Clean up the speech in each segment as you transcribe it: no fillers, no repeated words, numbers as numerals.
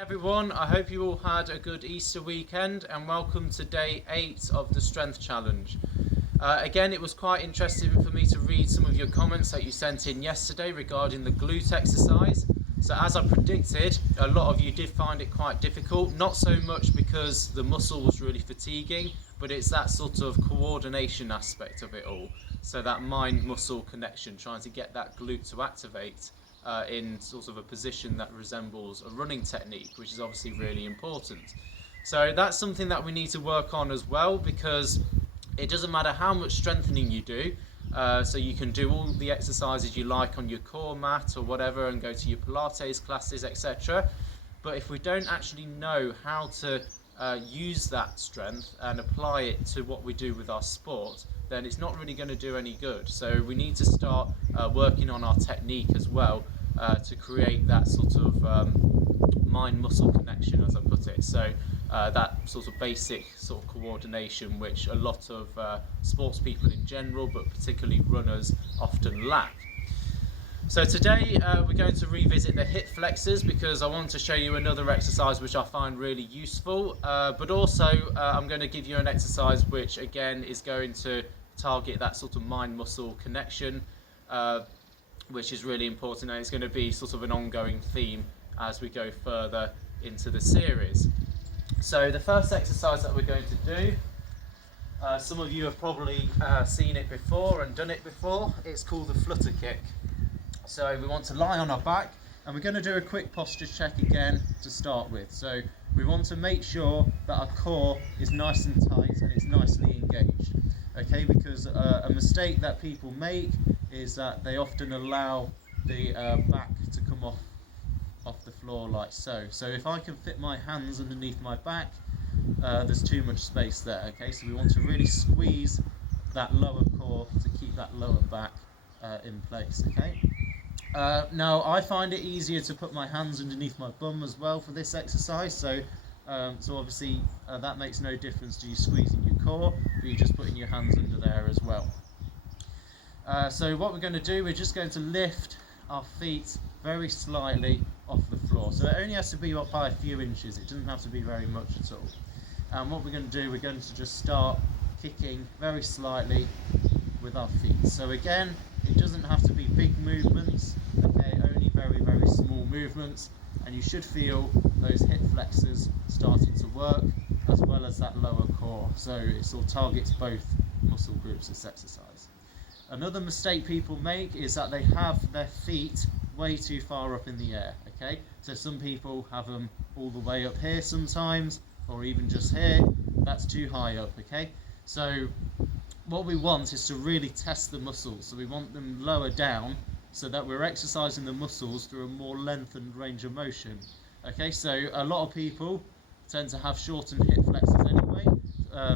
Everyone, I hope you all had a good Easter weekend and welcome to day 8 of the Strength Challenge. Again, it was quite interesting for me to read some of your comments that you sent in yesterday regarding the glute exercise. So as I predicted, a lot of you did find it quite difficult, not so much because the muscle was really fatiguing, but it's that sort of coordination aspect of it all. So that mind-muscle connection, trying to get that glute to activate in sort of a position that resembles a running technique, which is obviously really important. So that's something that we need to work on as well, because it doesn't matter how much strengthening you do. So you can do all the exercises you like on your core mat or whatever and go to your Pilates classes, etc. But if we don't actually know how to use that strength and apply it to what we do with our sport, then it's not really going to do any good. So we need to start working on our technique as well to create that sort of mind-muscle connection, as I put it. So that sort of basic sort of coordination which a lot of sports people in general, but particularly runners, often lack. So today we're going to revisit the hip flexors, because I want to show you another exercise which I find really useful, but also I'm going to give you an exercise which again is going to target that sort of mind-muscle connection, which is really important, and it's going to be sort of an ongoing theme as we go further into the series. So the first exercise that we're going to do, some of you have probably seen it before and done it before. It's called the flutter kick. So we want to lie on our back, and we're going to do a quick posture check again to start with. So we want to make sure that our core is nice and tight and it's nicely engaged. Okay, because a mistake that people make is that they often allow the back to come off the floor like so. So if I can fit my hands underneath my back, there's too much space there. Okay, so we want to really squeeze that lower core to keep that lower back in place. Okay. Now I find it easier to put my hands underneath my bum as well for this exercise. So obviously that makes no difference to you squeezing your core, but you're just putting your hands under there as well. So what we're going to do, we're just going to lift our feet very slightly off the floor. So it only has to be up by a few inches, it doesn't have to be very much at all. And what we're going to do, we're going to just start kicking very slightly with our feet. So again, it doesn't have to be big movements, okay, only very, very small movements, and you should feel those hip flexors starting to work, as well as that lower core. So it sort of targets both muscle groups, this exercise. Another mistake people make is that they have their feet way too far up in the air, okay? So some people have them all the way up here sometimes, or even just here. That's too high up, okay? So what we want is to really test the muscles. So we want them lower down so that we're exercising the muscles through a more lengthened range of motion. Okay, so a lot of people tend to have shortened hip flexors anyway,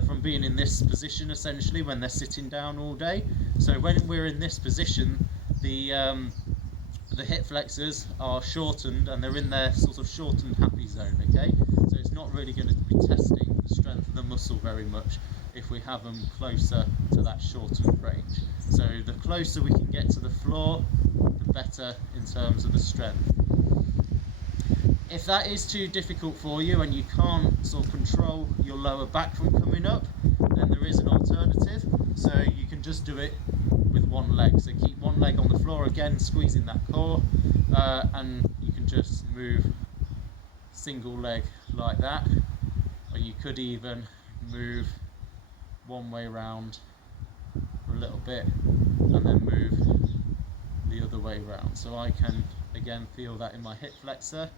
from being in this position essentially when they're sitting down all day. So when we're in this position, the hip flexors are shortened and they're in their sort of shortened happy zone, okay? So it's not really going to be testing the strength of the muscle very much if we have them closer to that shortened range. So the closer we can get to the floor, the better in terms of the strength. If that is too difficult for you and you can't sort of control your lower back from coming up, then there is an alternative. So you can just do it with one leg. So keep one leg on the floor again, squeezing that core, and you can just move single leg like that, or you could even move one way round for a little bit and then move the other way round. So I can again feel that in my hip flexor,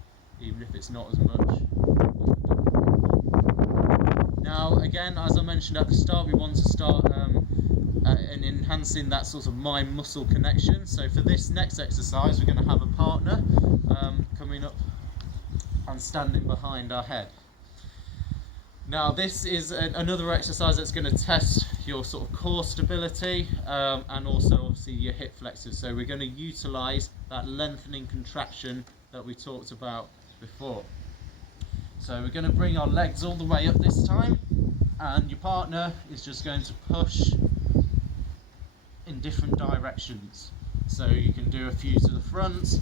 even if it's not as much. Now again, as I mentioned at the start, we want to start in enhancing that sort of mind-muscle connection. So for this next exercise, we're going to have a partner coming up and standing behind our head. Now this is another exercise that's going to test your sort of core stability and also obviously your hip flexors. So we're going to utilize that lengthening contraction that we talked about before. So we're going to bring our legs all the way up this time, and your partner is just going to push in different directions. So you can do a few to the front,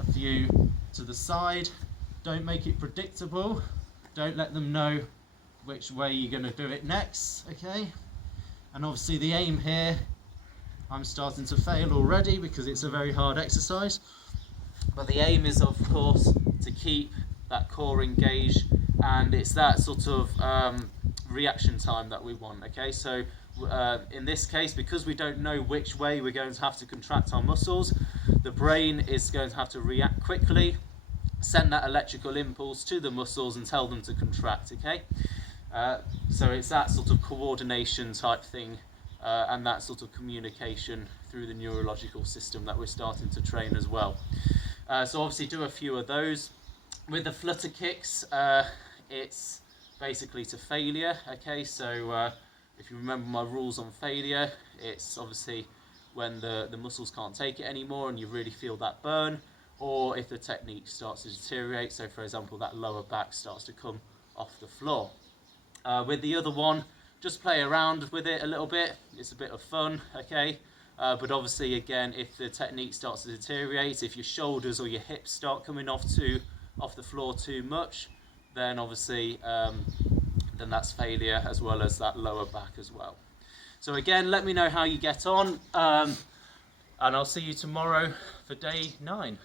a few to the side, Don't make it predictable. Don't let them know which way you're going to do it next, okay? And obviously the aim here, I'm starting to fail already because it's a very hard exercise. But the aim is, of course, to keep that core engaged, and it's that sort of reaction time that we want, okay? So in this case, because we don't know which way we're going to have to contract our muscles, the brain is going to have to react quickly, send that electrical impulse to the muscles and tell them to contract, okay? So it's that sort of coordination type thing and that sort of communication through the neurological system that we're starting to train as well. So obviously do a few of those. With the flutter kicks, it's basically to failure, okay? So if you remember my rules on failure, it's obviously when the muscles can't take it anymore and you really feel that burn, or if the technique starts to deteriorate, so for example that lower back starts to come off the floor. With the other one, just play around with it a little bit, it's a bit of fun, okay? But obviously again, if the technique starts to deteriorate, if your shoulders or your hips start coming off the floor too much, then obviously then that's failure, as well as that lower back as well. So again, let me know how you get on, and I'll see you tomorrow for day 9.